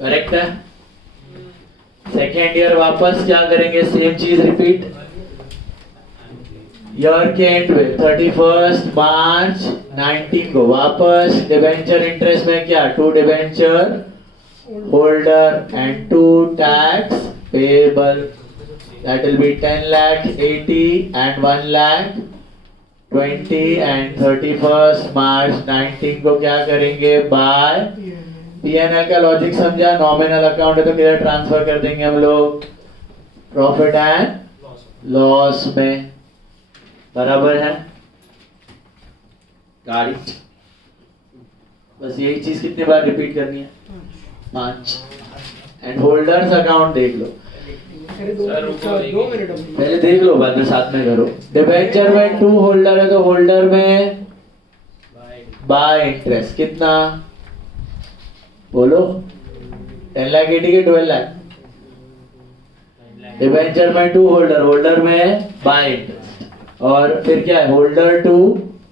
Correct है। Second year वापस क्या करेंगे, सेम चीज रिपीट। ईयर के एंड में 31 मार्च 19 को वापस डिबेंचर इंटरेस्ट में क्या, 2 debenture holder and 2 tax payable, that will be 10 lakh 80 and 1 lakh 20 and 31st March 19 को क्या करेंगे, बाय पीएनएल का लॉजिक समझा। नॉमिनल अकाउंट है तो किधर ट्रांसफर कर देंगे हम लोग, प्रॉफिट एंड लॉस में, बराबर है। गाड़ी बस यही चीज कितनी बार रिपीट करनी है, 5। एंड होल्डर्स अकाउंट देख लो, पहले देख लो बाद में साथ में करो। डिबेंचर में 2 होल्डर है तो होल्डर में बाय इंटरेस्ट कितना बोलो, 10 लाख 80 के 12 लाख। डिबेंचर में 2 होल्डर, होल्डर में बाय इंटरेस्ट, और फिर क्या है, होल्डर टू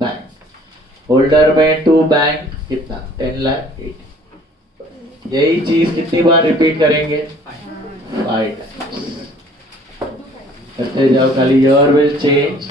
बैंक, होल्डर में 2 बैंक कितना, 10 लाख 80। यही चीज कितनी बार रिपीट करेंगे, 5 टाइम्स। करते जाओ, खाली year will change,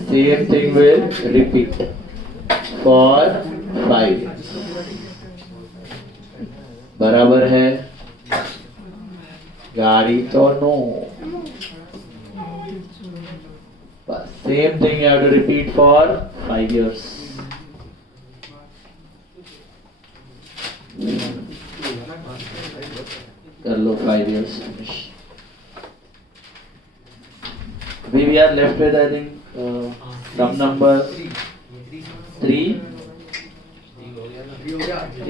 same thing will repeat for 5 years, बराबर है। गाड़ी तो नो, बस same thing you have to repeat for 5 years। कर लो 5 years finish। We are left with I think sum number 3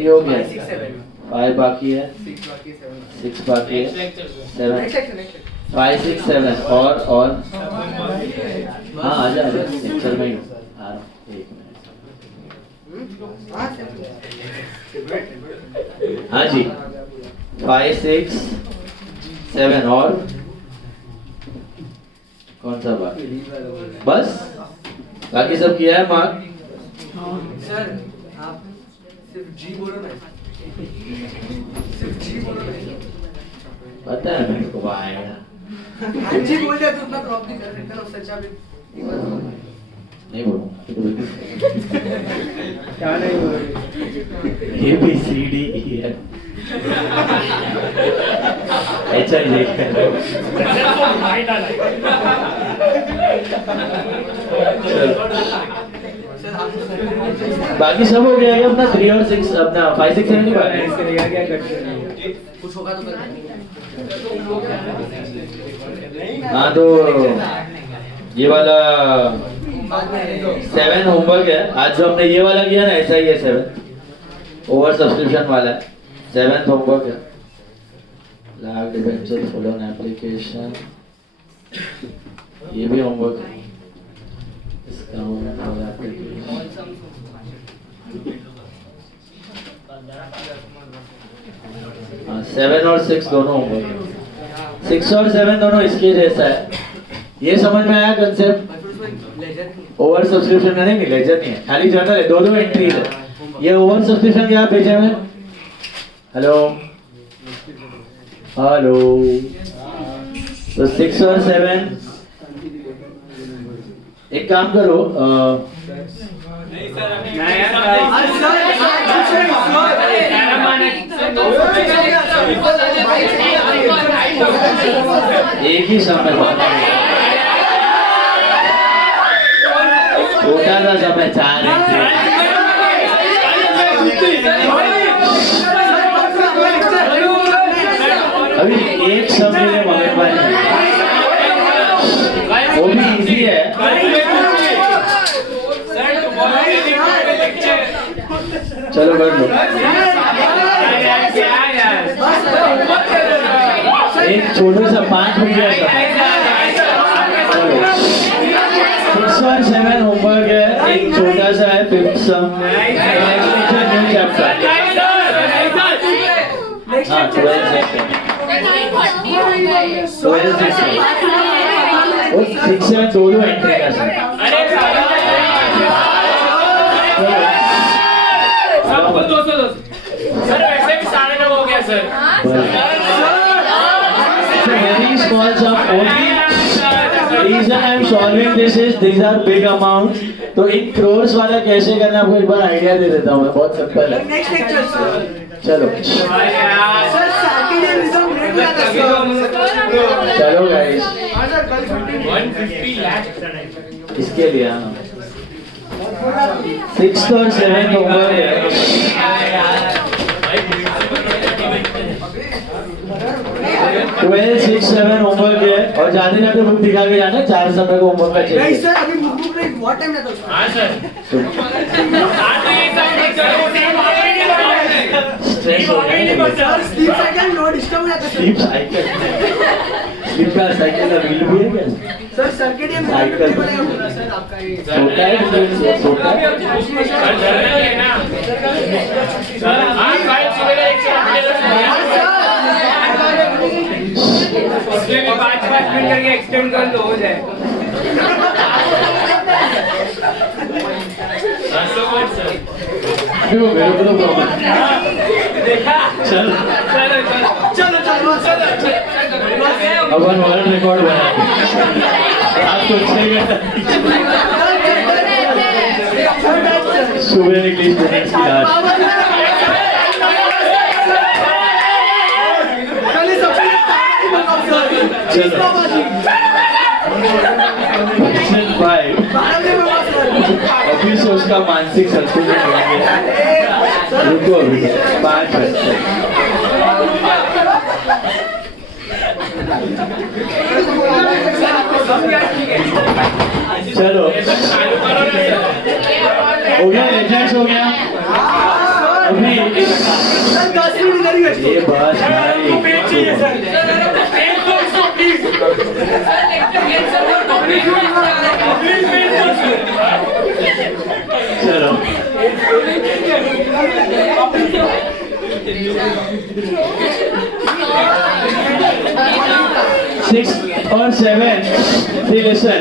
हो गया, 5 बाकी है, 6 बाकी है, 7 5 6 7 और हाँ आजा लेक्चर में ही आ रहा हूँ, 1 मिनट। हाँ जी, 5 6 7 और कौन सा बात, बस बाकी सब किया है मार्क। सर आप सिर्फ जी बोलो ना, सिर्फ जी बोलो ना, पता है मेरे को आएगा। हाँ जी बोल दिया तो उतना क्रॉप नहीं कर सकते ना, उससे अच्छा भी एक बार नहीं बोलूँगा, क्या नहीं बोलोगे, A B C D E F H I J बाकी सब हो गया है अपना 3 और 6, अपना 5 6 7 नहीं बाकी कुछ होगा तो हाँ। तो ये वाला 7 होमवर्क है, आज जो हमने ये वाला किया ना ऐसा ही है, 7 ओवर सब्सक्रिप्शन वाला है, 7th होमवर्क है। Lakh debenture full on application, ये भी होमवर्क है, इसका फुल एप्लीकेशन। हाँ 7 और 6 दोनों होंगे, 6 और 7 दोनों इसके जैसा है। ये समझ में आया कंसेप्ट, ओवर सब्सक्रिप्शन का नहीं, लेजर नहीं है, खाली जर्नल है, 2 एंट्रीज है। ये ओवर सब्सक्रिप्शन क्या भेजे में, हेलो हेलो, तो 6 और 7 एक काम करो, एक ही समय छोटा सा समय 4 अभी एक समय में मगर वो भी इजी है। चलो कर लो, एक छोटा सा 5 मिनट का 6 और 7 होमवर्क है, एक छोटा सा है 5th सम, न्यू चैप्टर। हाँ 6 में 2 एंट्री का आपको 200 सर वैसे भी 9.5 हो गया sir Very small sum only. Reason I am solving this is these are big amounts. तो इन crores वाला कैसे करना आपको एक बार आइडिया दे देता हूँ मैं, बहुत सिंपल है. नेक्स्ट लेक्चर सर चलो सर सैटरडे रिजल्ट रेट हो जाता सर चलो गाइस 150 लाख इसके लिए हाँ 6th और 7th होमवर्क है. 12, 6, 7 होमवर्क है और जाते जाते बुक दिखा के जाना 4 समय को होमवर्क का नहीं चाहिए. सर अभी बुक रेट बहुत टाइम लगता है हाँ सर आज तो ये सब स्ट्रेस हो गया sir sleep cycle no disturb हो जाता है स्लीप साइकिल स्लीप का साइकिल का व्हील भी है क्या? सर सर्किडियन साइकिल सर आपका ये सोता है सोता है सर जर्नल है ना सर आज कल सुबह एक से उसमें भी 5-5 मिनट करके एक्सटेंड कर दो हो जाए सर देखो मेरे को तो प्रॉब्लम देखा चल चलो चलो चलो अपन वर्ल्ड रिकॉर्ड बना आप तो सुबह निकली स्टूडेंट्स की लाश पहले सबसे बनाओ सर चलो क्वेश्चन 5 अभी से उसका मानसिक संतुलन होंगे. रुको अभी 5 मिनट चलो हो गया लेजेंड्स हो गया अभी सर 10 मिनट करेंगे ये बस चलो 6 और 7 see listen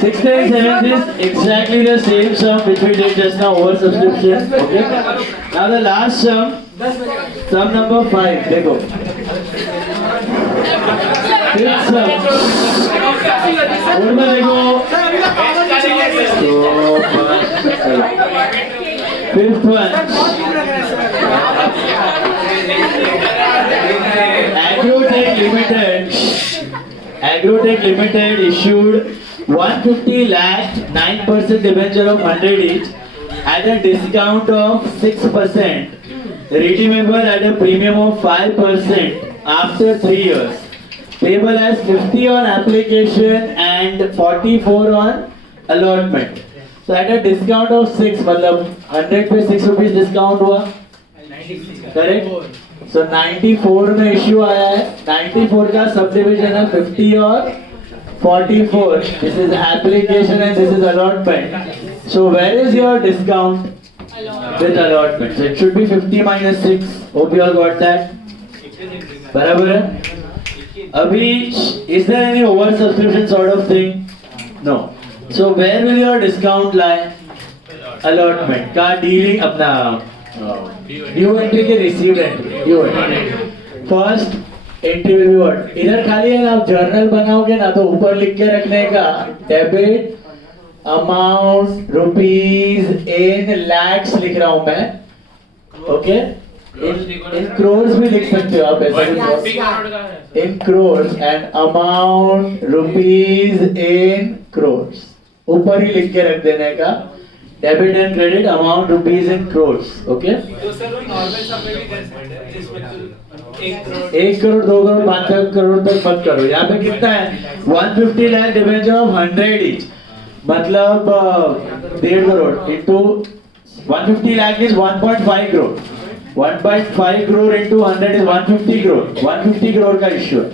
6th and 7th is exactly the same sum which we did just now over subscription. Okay, now the last sum number 5 देखो 5th sum बोर्ड में देखो तो 5th one Agrotech Limited issued 150 lakh 9% debenture of 100 each at a discount of 6%, redeemable at a premium of 5% after 3 years, payable as 50 on application and 44 on allotment. So at a discount of 6 मतलब 100 पे 6 rupees discount हुआ, correct? So 94 में issue आया है, 94 का subdivision है 50 और 44. This is application and this is allotment. So where is your discount with allotment? So it should be 50 minus 6. Hope you all got that. बराबर है? अभी is there any over subscription sort of thing? No. So where will your discount lie? Allotment का dealing अपना due entry के received entry due entry first entry will be what इधर खाली है ना आप जर्नल बनाओगे ना तो ऊपर लिख के रखने का डेबिट अमाउंट रुपीस इन लैक्स लिख रहा हूं मैं ओके इन क्रोर्स भी लिख सकते हो आप ऐसे in crores and amount rupees in crores ऊपर ही लिख के रख देने का debit and credit amount rupees in crores okay तो सर वो नॉर्मल सब में भी कर सकते हैं जिसमें 1 करोड़ 2 करोड़ 5 करोड़ तक मत करो यहाँ पे कितना है 150 लाख डिबेंचर ऑफ 100 ईच मतलब 1.5 crore into 150 lakh is 1.5 crore 1.5 crore into 100 is 150 crore 150 crore का इश्यू है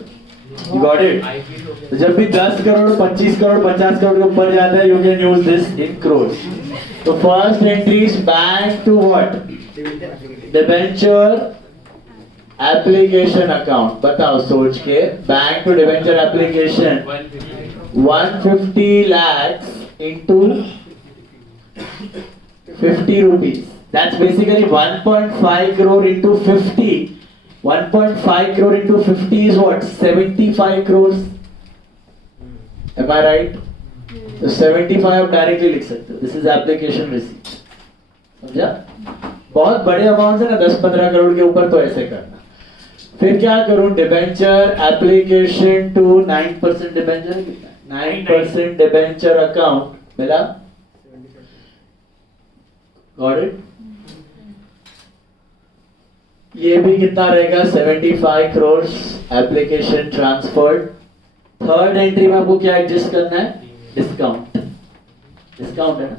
You got it? तो जब भी 10 करोड़ 25 करोड़ 50 करोड़ के ऊपर जाता है you can use this in crores. तो first entry is bank to what? Debenture application account. बताओ सोच के bank to debenture application 150 lakhs into 50 rupees That's basically 1.5 crore into 50. 1.5 crore into 50 is what? 75 crores. Am I right? तो 75 आप directly लिख सकते हो. This is application receipt. समझा? बहुत बड़े अमाउंट है ना, 10-15 करोड़ के ऊपर, तो ऐसे करना. फिर क्या करूं? डिबेंचर एप्लीकेशन टू 9% डिबेंचर कितना है? 9% डिबेंचर अकाउंट मिला. Got it? ये भी कितना रहेगा? 75 crore application transferred. Third entry में आपको क्या एडजस्ट करना है? डिस्काउंट. डिस्काउंट है ना,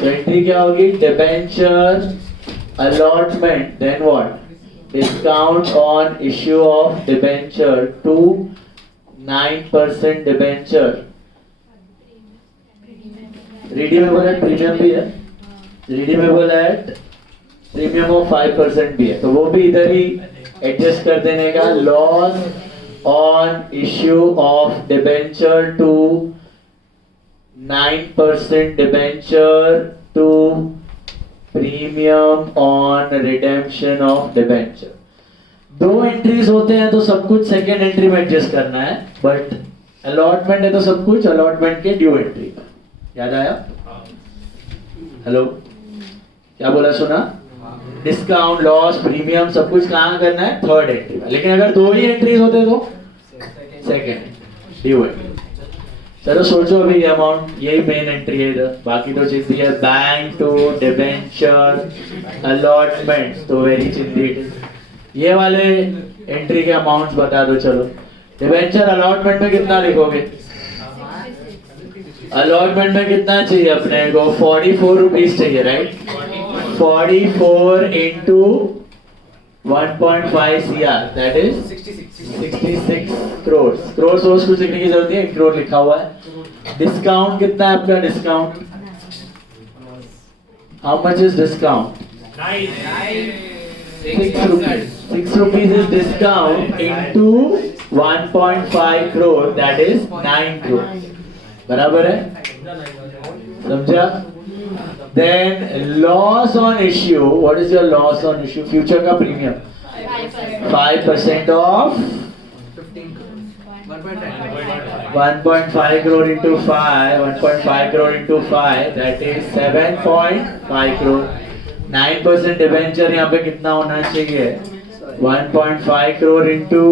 तो एंट्री क्या होगी? Debenture allotment. Then what? Discount on issue of debenture to 9% debenture. Redeemable at premium भी है, रिडीमेबल एट प्रीमियम ऑफ 5% भी है, तो वो भी इधर ही एडजस्ट कर देने का. Loss on issue of debenture to 9% debenture to premium on redemption of debenture. दो एंट्रीज होते हैं तो सब कुछ सेकेंड एंट्री में एडजस्ट करना है, बट अलॉटमेंट है तो सब कुछ अलॉटमेंट के ड्यू एंट्री में. याद आया? हेलो, क्या बोला? सुना? डिस्काउंट, लॉस, प्रीमियम सब कुछ कहाँ करना है? थर्ड एंट्री में. लेकिन अगर दो ही एंट्रीज होते तो सेकेंड ड्यू एंट्री. चलो सोचो अभी ये अमाउंट, यही मेन एंट्री है इधर, बाकी तो चीज है बैंक टू डिबेंचर अलॉटमेंट, तो वेरी चिंदी. ये वाले एंट्री के अमाउंट्स बता दो. चलो डिबेंचर अलॉटमेंट में कितना लिखोगे? अलॉटमेंट में कितना चाहिए अपने को? 44 रुपीज चाहिए, right? 44 into 1.5 CR, that is 66 crores. crores रोज कुछ लिखने की जरूरत नहीं है, 1 करोड़ लिखा हुआ है. डिस्काउंट कितना है आपका? Discount how much is discount? 6 rupees. 6 rupees is discount into 1.5 crore, that is 9 crore. बराबर है? समझा? Then loss on issue. What is your loss on issue? Future का premium 5% of 1.5 crore into 5. 1.5 crore into 5, that is 7.5 crore. 9% debenture यहाँ पे कितना होना चाहिए? 1.5 crore into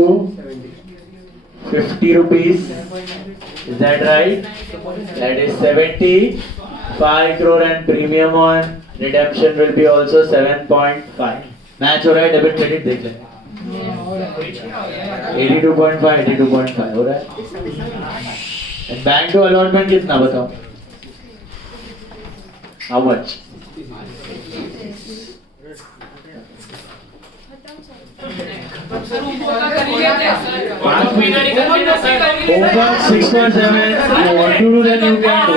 50 rupees. Is that right? That is 75 crore, and premium on redemption will be also 7.5. Match हो रहा है? Debit credit देख लें. 82.5, 82.5 हो रहा है. बैंक टू अलॉटमेंट कितना बताओ? How much? Over 6.7. You want to do, then you can do.